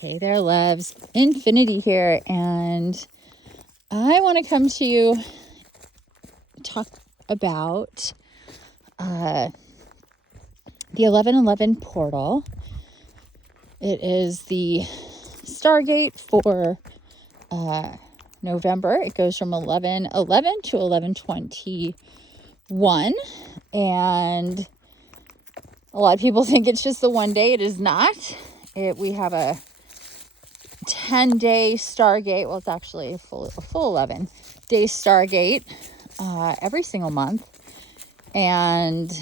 Hey there, loves. Infinity here, and I want to come to you talk about the 1111 portal. It is the Stargate for November. It goes from 11/11 to 11/21, and a lot of people think it's just the one day. It is not. We have a 10-day Stargate. Well, it's actually a full 11-day Stargate every single month. And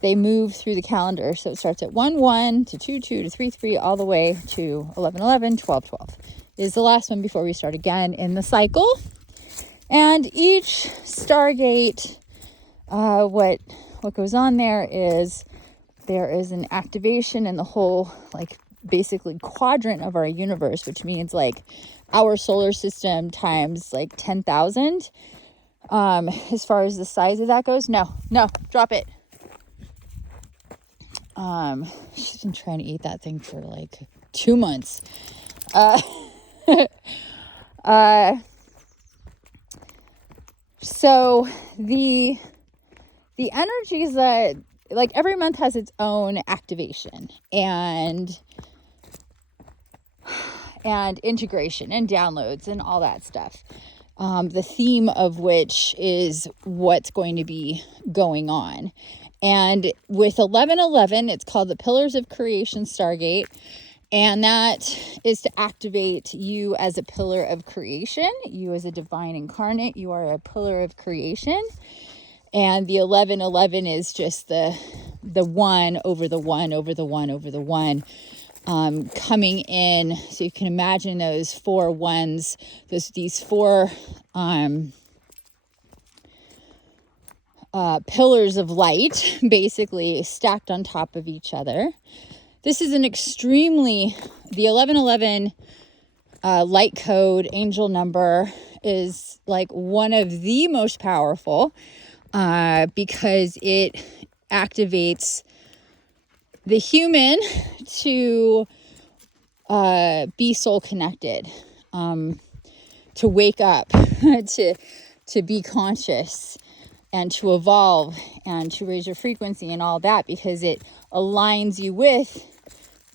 they move through the calendar. So it starts at 1/1 to 2/2 to 3/3 all the way to 11/11, 12/12. Is the last one before we start again in the cycle. And each Stargate, what goes on there is an activation in the whole, basically quadrant of our universe, which means our solar system times 10,000. As far as the size of that goes, no, drop it. She's been trying to eat that thing for 2 months. So the energies that every month has its own activation and integration and downloads and all that stuff. The theme of which is what's going to be going on. And with 11/11, it's called the Pillars of Creation Stargate. And that is to activate you as a pillar of creation. You as a divine incarnate, you are a pillar of creation. And the 11/11 is just the one over the one over the one over the one. Coming in, so you can imagine those 4 ones, these 4 pillars of light, basically stacked on top of each other. This is the 11/11 light code angel number is one of the most powerful because it activates the human to be soul connected, to wake up, to be conscious, and to evolve, and to raise your frequency and all that, because it aligns you with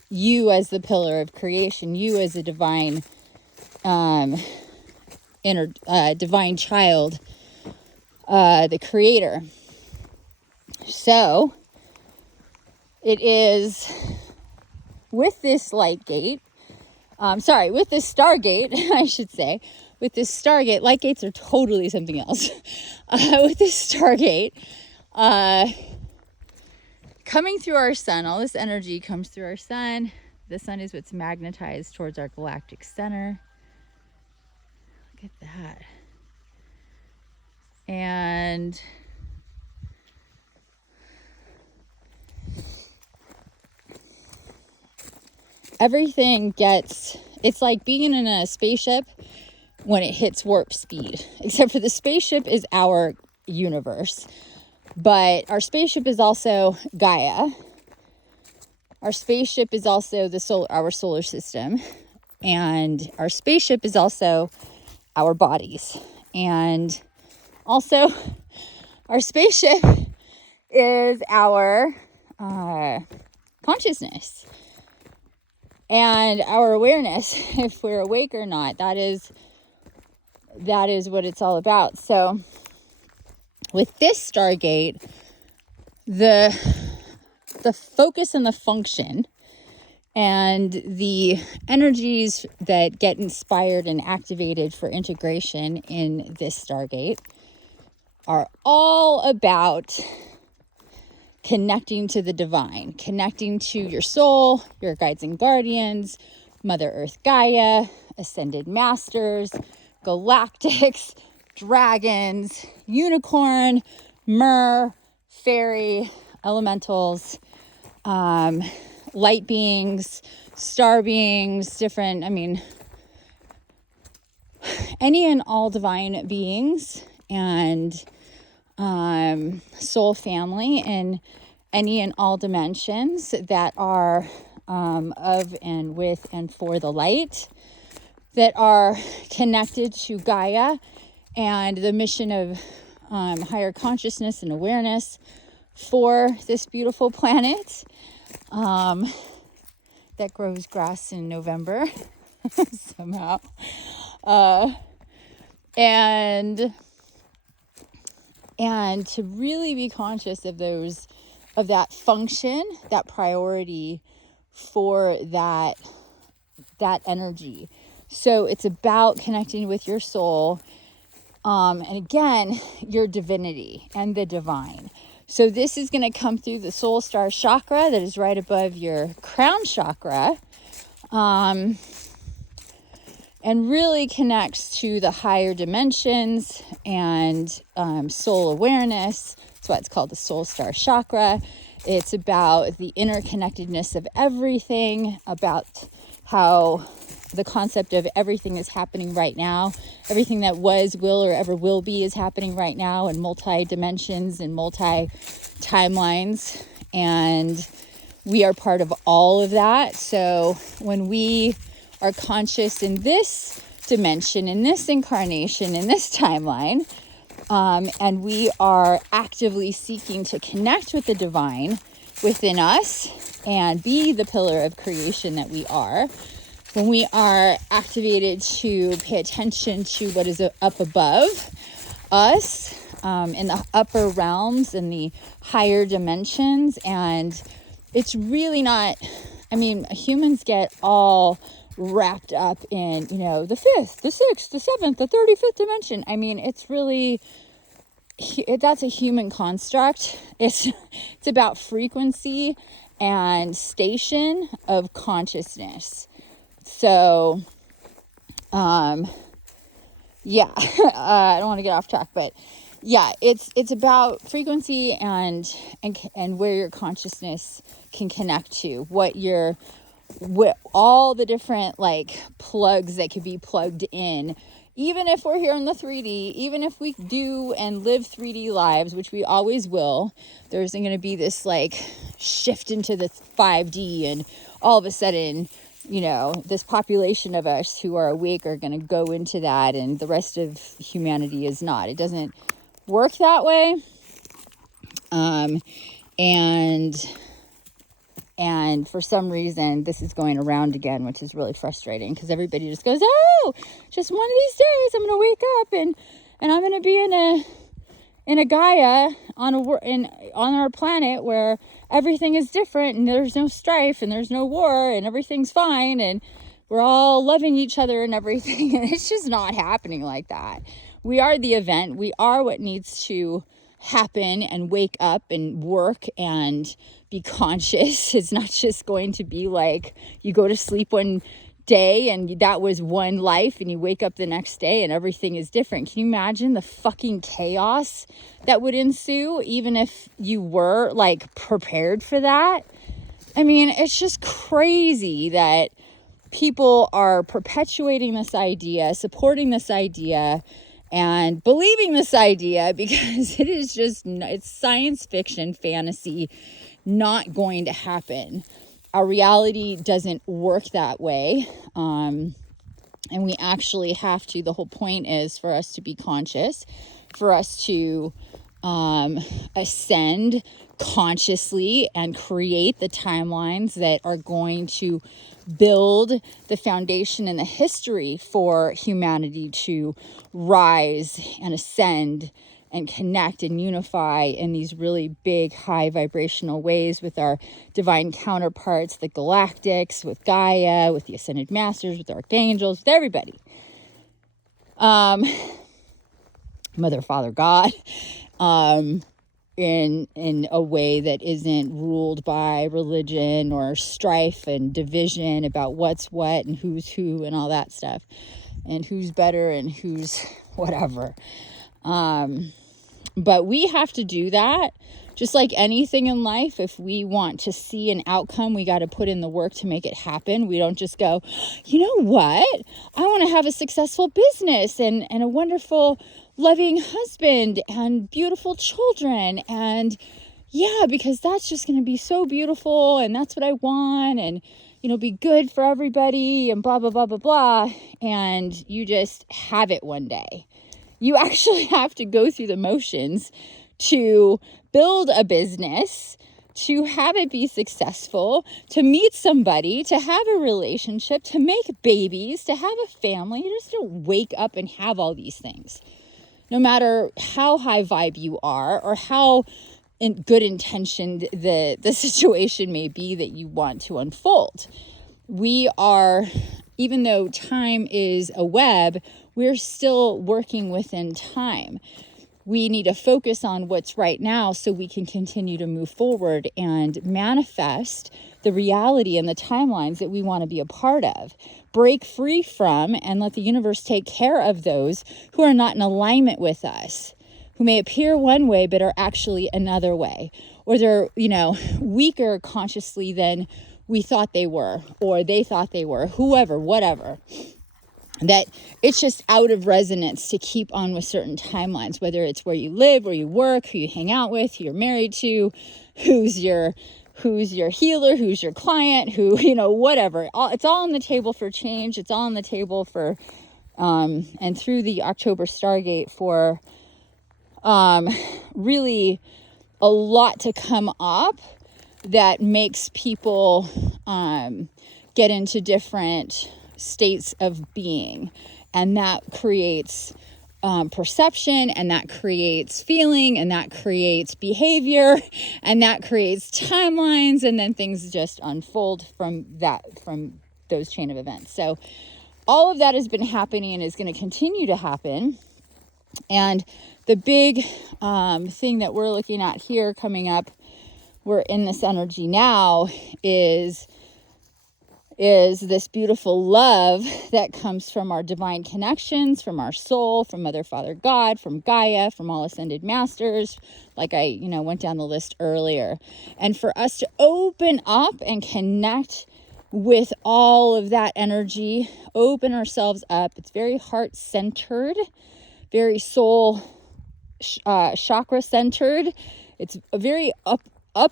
you as the pillar of creation, you as a divine divine child, the creator. So it is with this light gate, with this Stargate, I should say, with this Stargate, light gates are totally something else. With this Stargate, coming through our sun, all this energy comes through our sun. The sun is what's magnetized towards our galactic center. Look at that. And everything it's like being in a spaceship when it hits warp speed, except for the spaceship is our universe, but our spaceship is also Gaia. Our spaceship is also our solar system, and our spaceship is also our bodies, and also our spaceship is our consciousness and our awareness, if we're awake or not. That is what it's all about. So with this Stargate, the focus and the function and the energies that get inspired and activated for integration in this Stargate are all about connecting to the divine, connecting to your soul, your guides and guardians, Mother Earth Gaia, ascended masters, galactics, dragons, unicorn, mer, fairy, elementals, light beings, star beings, any and all divine beings, and soul family in any and all dimensions that are of and with and for the light, that are connected to Gaia and the mission of higher consciousness and awareness for this beautiful planet that grows grass in November somehow. And to really be conscious of that function, that priority for that energy. So it's about connecting with your soul, and again, your divinity and the divine. So this is going to come through the soul star chakra that is right above your crown chakra, and really connects to the higher dimensions and soul awareness. That's why it's called the soul star chakra. It's about the interconnectedness of everything, about how the concept of everything is happening right now. Everything that was, will, or ever will be is happening right now in multi-dimensions and multi-timelines. And we are part of all of that. So when we are conscious in this dimension, in this incarnation, in this timeline, and we are actively seeking to connect with the divine within us and be the pillar of creation that we are, when we are activated to pay attention to what is up above us, in the upper realms and the higher dimensions. And it's really not, humans get all wrapped up in, the 5th, the 6th, the 7th, the 35th dimension. It's really, that's a human construct. It's about frequency and station of consciousness. So, I don't want to get off track, but yeah, it's about frequency and where your consciousness can connect to, what all the different like plugs that could be plugged in. Even if we're here in the 3D, even if we do and live 3D lives, which we always will, there's going to be this like shift into the 5D, and all of a sudden, this population of us who are awake are going to go into that, and the rest of humanity is not. It doesn't work that way. And for some reason, this is going around again, which is really frustrating, because everybody just goes, oh, just one of these days I'm going to wake up and I'm going to be in a Gaia on our planet where everything is different and there's no strife and there's no war and everything's fine and we're all loving each other and everything. And it's just not happening like that. We are the event. We are what needs to happen and wake up and work and be conscious. It's not just going to be like you go to sleep one day and that was one life, and you wake up the next day and everything is different. Can you imagine the fucking chaos that would ensue, even if you were like prepared for that? It's just crazy that people are perpetuating this idea, supporting this idea, and believing this idea, because it's science fiction, fantasy, not going to happen. Our reality doesn't work that way. And we actually have to, the whole point is for us to be conscious, for us to ascend consciously and create the timelines that are going to build the foundation and the history for humanity to rise and ascend and connect and unify in these really big, high vibrational ways with our divine counterparts, the galactics, with Gaia, with the ascended masters, with archangels, with everybody. Mother, Father, God, in a way that isn't ruled by religion or strife and division about what's what and who's who and all that stuff, and who's better and who's whatever. But we have to do that. Just like anything in life, if we want to see an outcome, we got to put in the work to make it happen. We don't just go, you know what? I want to have a successful business and a wonderful, loving husband and beautiful children and, yeah, because that's just going to be so beautiful and that's what I want, and be good for everybody and blah blah blah blah blah, and you just have it one day. You actually have to go through the motions to build a business, to have it be successful, to meet somebody, to have a relationship, to make babies, to have a family. You just don't wake up and have all these things. No matter how high vibe you are or how good intentioned the situation may be that you want to unfold. We are, even though time is a web, we're still working within time. We need to focus on what's right now so we can continue to move forward and manifest the reality and the timelines that we want to be a part of. Break free from and let the universe take care of those who are not in alignment with us, who may appear one way but are actually another way, or they're, weaker consciously than we thought they were, or they thought they were, whoever, whatever. That it's just out of resonance to keep on with certain timelines, whether it's where you live, where you work, who you hang out with, who you're married to, who's your healer, who's your client, who, whatever. It's all on the table for change. It's all on the table for, and through the October Stargate for really a lot to come up that makes people get into different states of being, and that creates perception, and that creates feeling, and that creates behavior, and that creates timelines, and then things just unfold from those chain of events. So all of that has been happening and is going to continue to happen. And the big thing that we're looking at here coming up, we're in this energy now, is this beautiful love that comes from our divine connections, from our soul, from Mother, Father, God, from Gaia, from all ascended masters, like I, went down the list earlier. And for us to open up and connect with all of that energy, open ourselves up. It's very heart-centered, very soul chakra centered. It's a very up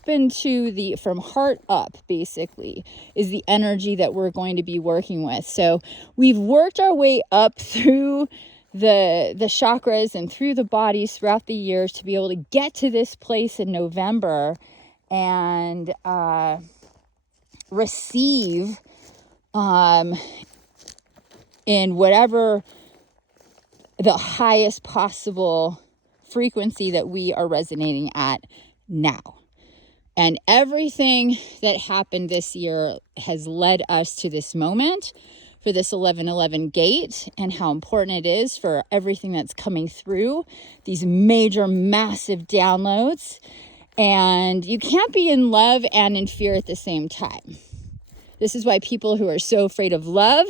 into from heart up, basically, is the energy that we're going to be working with. So we've worked our way up through the chakras and through the bodies throughout the years to be able to get to this place in November and receive in whatever the highest possible frequency that we are resonating at now. And everything that happened this year has led us to this moment for this 1111 gate, and how important it is for everything that's coming through, these major, massive downloads. And you can't be in love and in fear at the same time. This is why people who are so afraid of love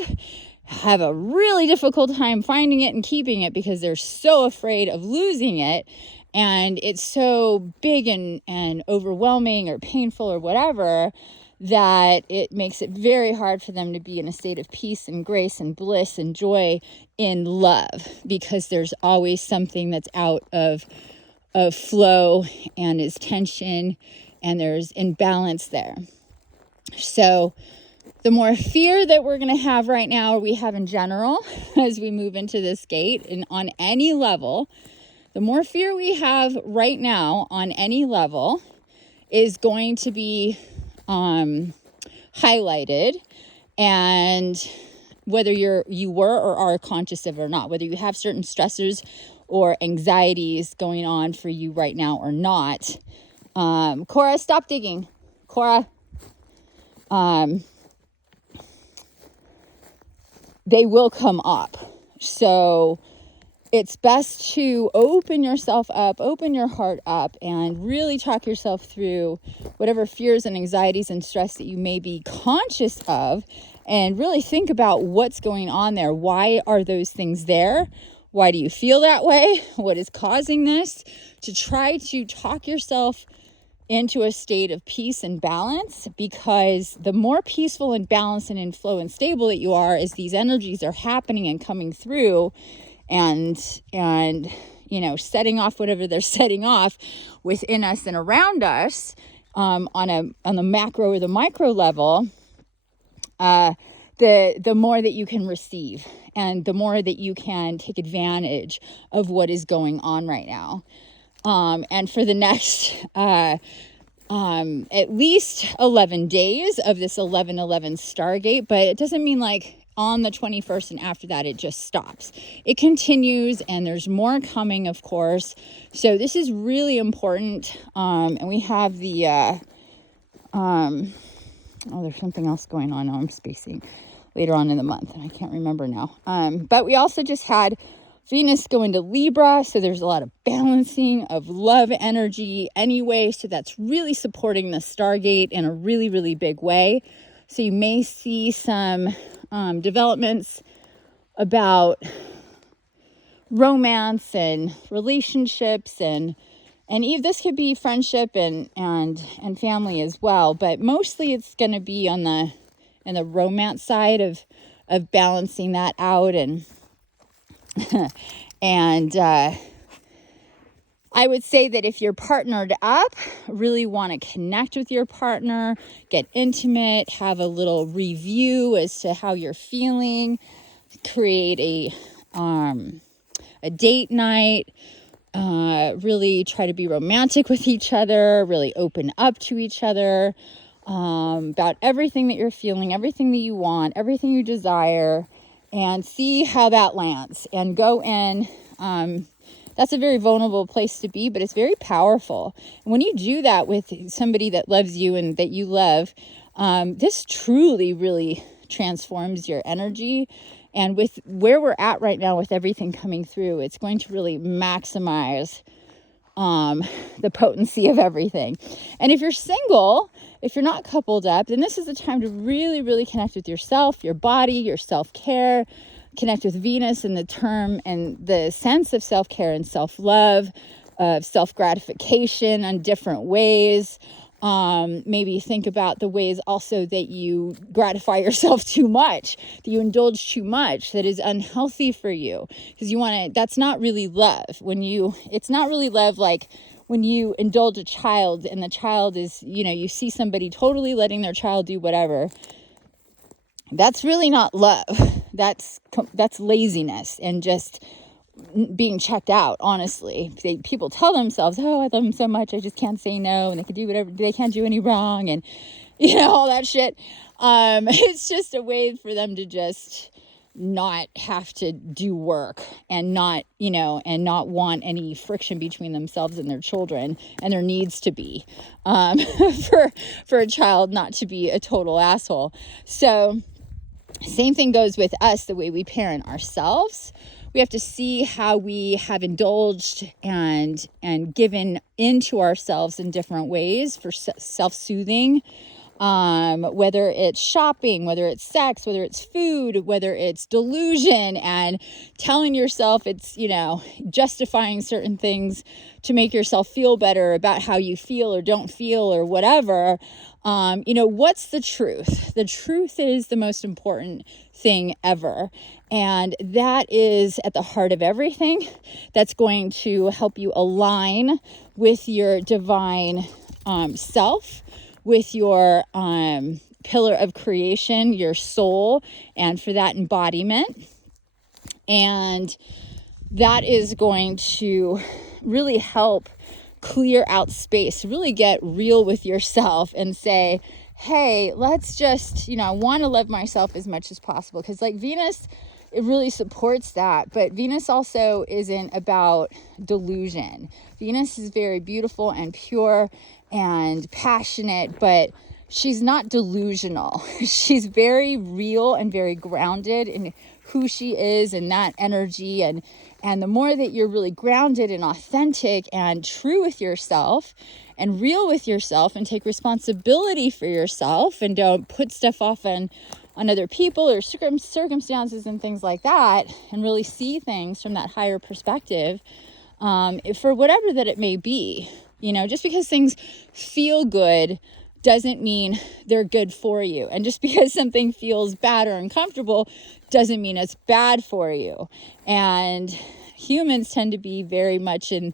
have a really difficult time finding it and keeping it, because they're so afraid of losing it. And it's so big and overwhelming or painful or whatever, that it makes it very hard for them to be in a state of peace and grace and bliss and joy in love, because there's always something that's out of flow and is tension, and there's imbalance there. So the more fear that we're going to have right now, or we have in general, as we move into this gate and on any level, the more fear we have right now on any level is going to be highlighted. And whether you were or are conscious of it or not, whether you have certain stressors or anxieties going on for you right now or not. Cora, stop digging. Cora. They will come up. So it's best to open yourself up, open your heart up, and really talk yourself through whatever fears and anxieties and stress that you may be conscious of, and really think about what's going on there. Why are those things there? Why do you feel that way? What is causing this? To try to talk yourself into a state of peace and balance, because the more peaceful and balanced and in flow and stable that you are, as these energies are happening and coming through, and setting off whatever they're setting off within us and around us, on the macro or the micro level, the more that you can receive and the more that you can take advantage of what is going on right now. And for the next at least 11 days of this 11/11 Stargate, but it doesn't mean like on the 21st and after that it just stops. It continues, and there's more coming, of course. So this is really important. And we have the there's something else going on. Now I'm spacing later on in the month, and I can't remember now. But we also just had Venus go into Libra, so there's a lot of balancing of love energy anyway, so that's really supporting the Stargate in a really, really big way. So you may see some developments about romance and relationships, and even this could be friendship and family as well, but mostly it's going to be on the romance side of balancing that out. And and I would say that if you're partnered up, really want to connect with your partner, get intimate, have a little review as to how you're feeling, create a date night, really try to be romantic with each other, really open up to each other, about everything that you're feeling, everything that you want, everything you desire, and see how that lands and go in. That's a very vulnerable place to be, but it's very powerful. And when you do that with somebody that loves you and that you love, this truly, really transforms your energy. And with where we're at right now with everything coming through, it's going to really maximize the potency of everything. And if you're single, if you're not coupled up, then this is the time to really, really connect with yourself, your body, your self-care, connect with Venus and the term and the sense of self-care and self-love, of self-gratification in different ways. Maybe think about the ways also that you gratify yourself too much, that you indulge too much, that is unhealthy for you. Because that's not really love. It's not really love like when you indulge a child and the child is, you see somebody totally letting their child do whatever. That's really not love. That's laziness and just being checked out, honestly. People tell themselves, oh, I love them so much, I just can't say no, and they can do whatever, they can't do any wrong, and all that shit. It's just a way for them to just not have to do work and not want any friction between themselves and their children, and there needs to be for a child not to be a total asshole. So same thing goes with us, the way we parent ourselves. We have to see how we have indulged and given into ourselves in different ways for self-soothing, whether it's shopping, whether it's sex, whether it's food, whether it's delusion and telling yourself it's, justifying certain things to make yourself feel better about how you feel or don't feel or whatever. What's the truth? The truth is the most important thing ever. And that is at the heart of everything. That's going to help you align with your divine self, with your pillar of creation, your soul, and for that embodiment. And that is going to really help clear out space, really get real with yourself and say, hey, let's just, I want to love myself as much as possible. Because like Venus, it really supports that. But Venus also isn't about delusion. Venus is very beautiful and pure and passionate, but she's not delusional. She's very real and very grounded in who she is and that energy. And the more that you're really grounded and authentic and true with yourself and real with yourself and take responsibility for yourself and don't put stuff off on other people or circumstances and things like that, and really see things from that higher perspective, for whatever that it may be. Just because things feel good doesn't mean they're good for you. And just because something feels bad or uncomfortable doesn't mean it's bad for you. And humans tend to be very much in,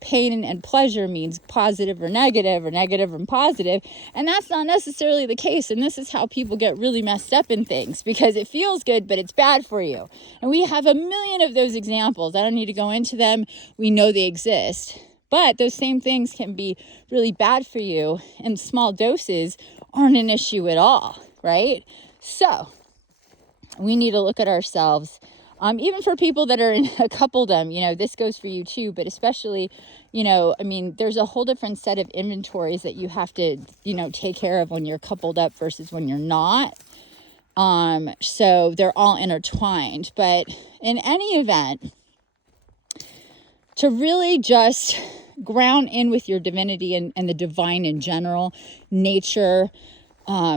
pain and pleasure means positive or negative and positive. And that's not necessarily the case. And this is how people get really messed up in things, because it feels good, but it's bad for you. And we have a million of those examples. I don't need to go into them. We know they exist. But those same things can be really bad for you, and small doses aren't an issue at all, right? So we need to look at ourselves, even for people that are in a coupledom, this goes for you too, but especially, there's a whole different set of inventories that you have to, take care of when you're coupled up versus when you're not. So they're all intertwined, but in any event, to really just ground in with your divinity and the divine in general, nature,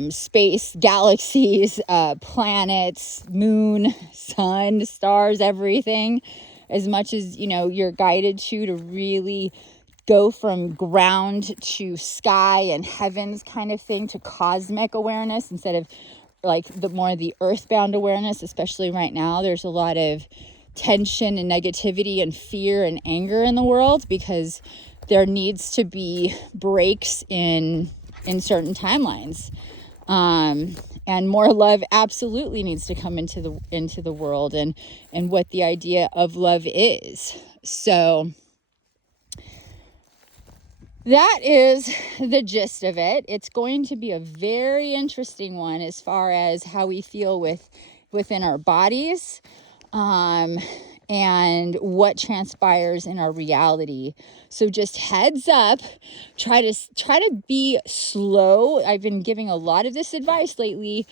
space, galaxies, planets, moon, sun, stars, everything, as much as, you're guided to really go from ground to sky and heavens kind of thing to cosmic awareness instead of like the earthbound awareness. Especially right now, there's a lot of tension and negativity and fear and anger in the world because there needs to be breaks in certain timelines, and more love absolutely needs to come into the world, and what the idea of love is. So that is the gist of it. It's going to be a very interesting one as far as how we feel within our bodies, and what transpires in our reality. So just heads up, try to be slow. I've been giving a lot of this advice lately,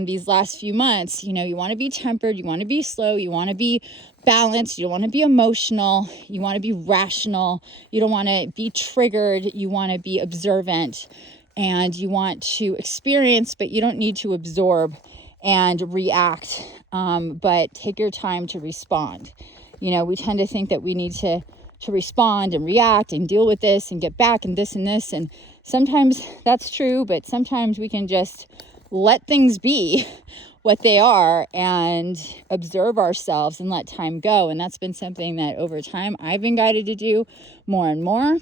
these last few months. You want to be tempered, you want to be slow, you want to be balanced, you don't want to be emotional, you want to be rational, you don't want to be triggered, you want to be observant, and you want to experience, but you don't need to absorb and react, but take your time to respond. We tend to think that we need to respond and react and deal with this and get back and this, and sometimes that's true, but sometimes we can just let things be what they are and observe ourselves and let time go. And that's been something that over time I've been guided to do more and more,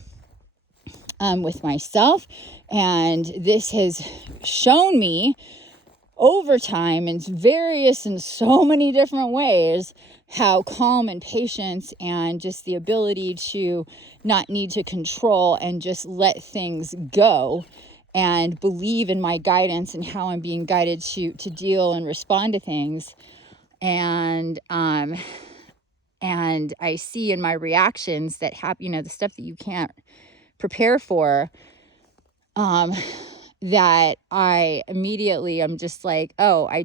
with myself, and this has shown me over time in so many different ways how calm and patience and just the ability to not need to control and just let things go and believe in my guidance and how I'm being guided to deal and respond to things. And I see in my reactions that happen, the stuff that you can't prepare for, that I immediately am just like, oh, I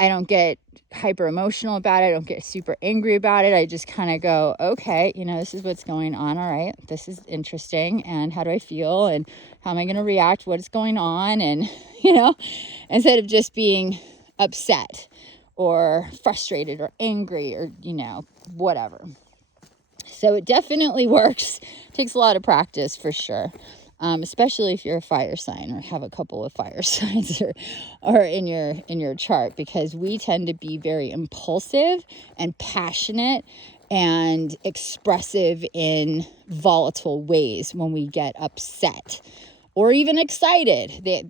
don't get hyper emotional about it. I don't get super angry about it. I just kind of go, okay, this is what's going on. All right, this is interesting. And how do I feel? And how am I going to react? What is going on? And, instead of just being upset or frustrated or angry or, whatever. So it definitely works. It takes a lot of practice for sure. Especially if you're a fire sign or have a couple of fire signs or in your chart, because we tend to be very impulsive and passionate and expressive in volatile ways when we get upset or even excited. That,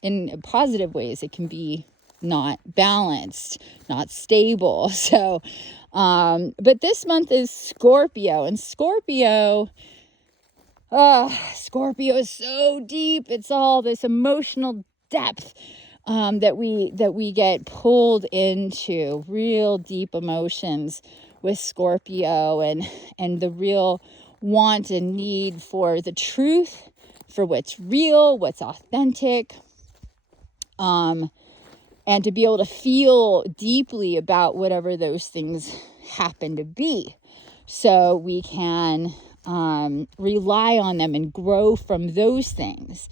in positive ways, it can be not balanced, not stable. So, but this month is Scorpio, and Scorpio is so deep. It's all this emotional depth, that we get pulled into, real deep emotions with Scorpio, and the real want and need for the truth, for what's real, what's authentic, and to be able to feel deeply about whatever those things happen to be, so we can rely on them and grow from those things.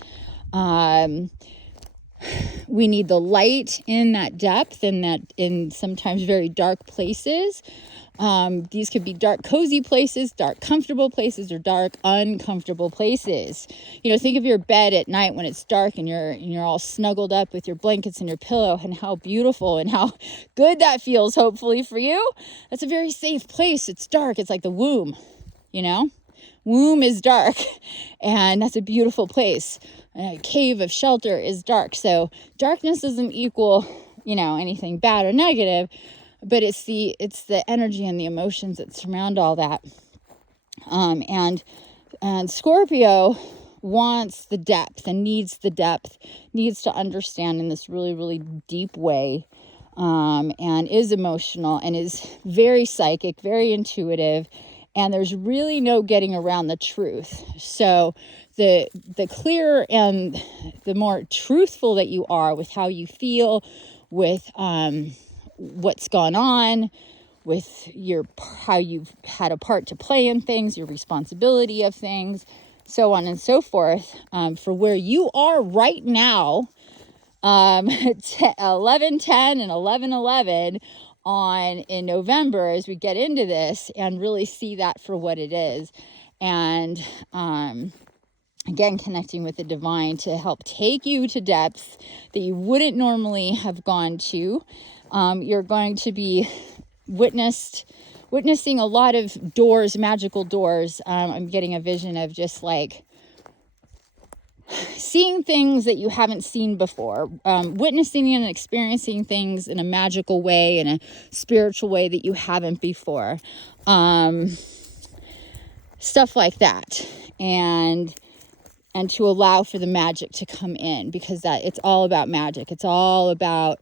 We need the light in that depth and that in sometimes very dark places, These could be dark, cozy places, dark, comfortable places, or dark, uncomfortable places. Think of your bed at night when it's dark and you're all snuggled up with your blankets and your pillow, and how beautiful and how good that feels, hopefully, for you. That's a very safe place. It's dark. It's like the womb, Womb is dark, and that's a beautiful place. A cave of shelter is dark. So darkness doesn't equal, anything bad or negative, but it's the energy and the emotions that surround all that. And Scorpio wants the depth and needs to understand in this really, really deep way, and is emotional and is very psychic, very intuitive, and there's really no getting around the truth. So the clearer and the more truthful that you are with how you feel, with what's gone on, with how you've had a part to play in things, your responsibility of things, so on and so forth, for where you are right now, 11:10 and 11:11 in November, as we get into this and really see that for what it is. And again, connecting with the divine to help take you to depths that you wouldn't normally have gone to. You're going to be witnessing a lot of doors, magical doors. I'm getting a vision of just like seeing things that you haven't seen before, witnessing and experiencing things in a magical way, in a spiritual way that you haven't before, stuff like that, and to allow for the magic to come in, because it's all about magic. It's all about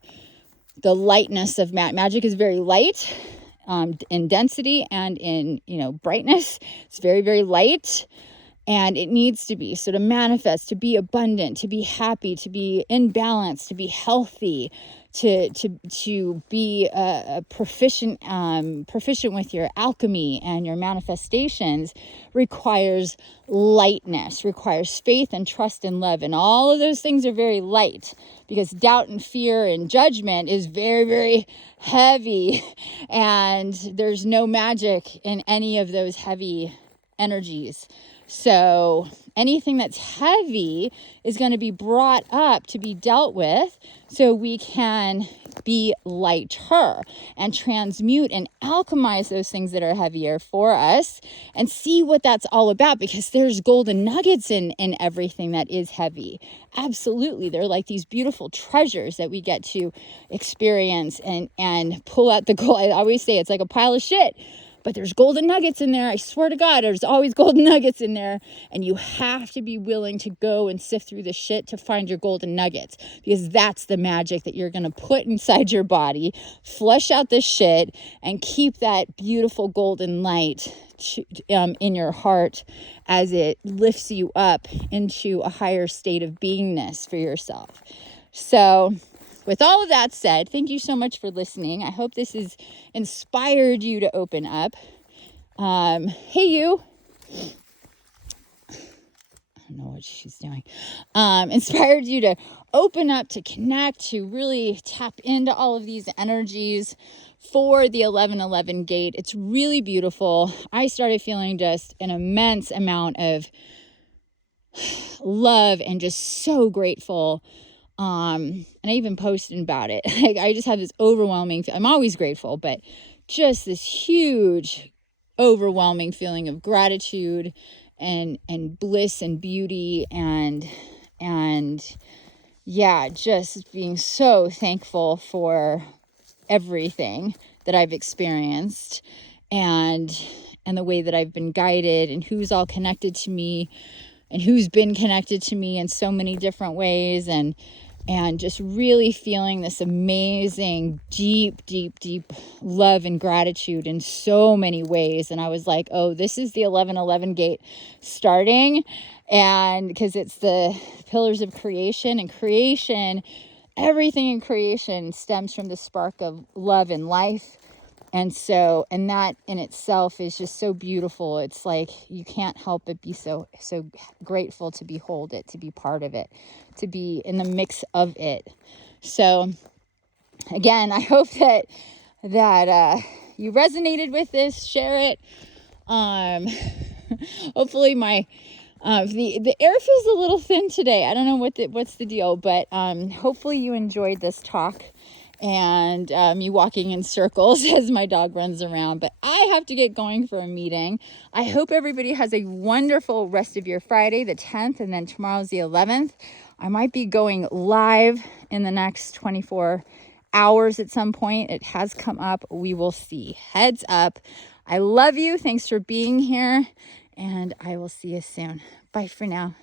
the lightness of magic. Is very light, in density and in brightness. It's very, very light. And it needs to be. So to manifest, to be abundant, to be happy, to be in balance, to be healthy, to be a proficient with your alchemy and your manifestations, requires lightness, requires faith and trust and love. And all of those things are very light, because doubt and fear and judgment is very, very heavy. And there's no magic in any of those heavy energies. So anything that's heavy is going to be brought up to be dealt with, so we can be lighter and transmute and alchemize those things that are heavier for us, and see what that's all about, because there's golden nuggets in everything that is heavy. Absolutely. They're like these beautiful treasures that we get to experience and pull out the gold. I always say it's like a pile of shit, but there's golden nuggets in there. I swear to God, there's always golden nuggets in there. And you have to be willing to go and sift through the shit to find your golden nuggets, because that's the magic that you're going to put inside your body, flush out the shit, and keep that beautiful golden light in your heart as it lifts you up into a higher state of beingness for yourself. So with all of that said, thank you so much for listening. I hope this has inspired you to open up. Hey, you. I don't know what she's doing. Inspired you to open up, to connect, to really tap into all of these energies for the 11:11 gate. It's really beautiful. I started feeling just an immense amount of love and just so grateful. And I even posted about it. I just have this overwhelming, I'm always grateful, but just this huge, overwhelming feeling of gratitude and bliss and beauty and yeah, just being so thankful for everything that I've experienced and the way that I've been guided, and who's all connected to me and who's been connected to me in so many different ways, and just really feeling this amazing, deep love and gratitude in so many ways. And I was like, oh, this is the 11:11 gate starting. And because it's the pillars of creation, and creation, everything in creation stems from the spark of love and life. And that in itself is just so beautiful. It's like you can't help but be so grateful to behold it, to be part of it, to be in the mix of it. So again, I hope that you resonated with this, share it. Hopefully my the air feels a little thin today. I don't know what's the deal, but hopefully you enjoyed this talk and me walking in circles as my dog runs around. But I have to get going for a meeting. I hope everybody has a wonderful rest of your Friday, the 10th, and then tomorrow's the 11th. I might be going live in the next 24 hours at some point. It has come up. We will see. Heads up. I love you. Thanks for being here. And I will see you soon. Bye for now.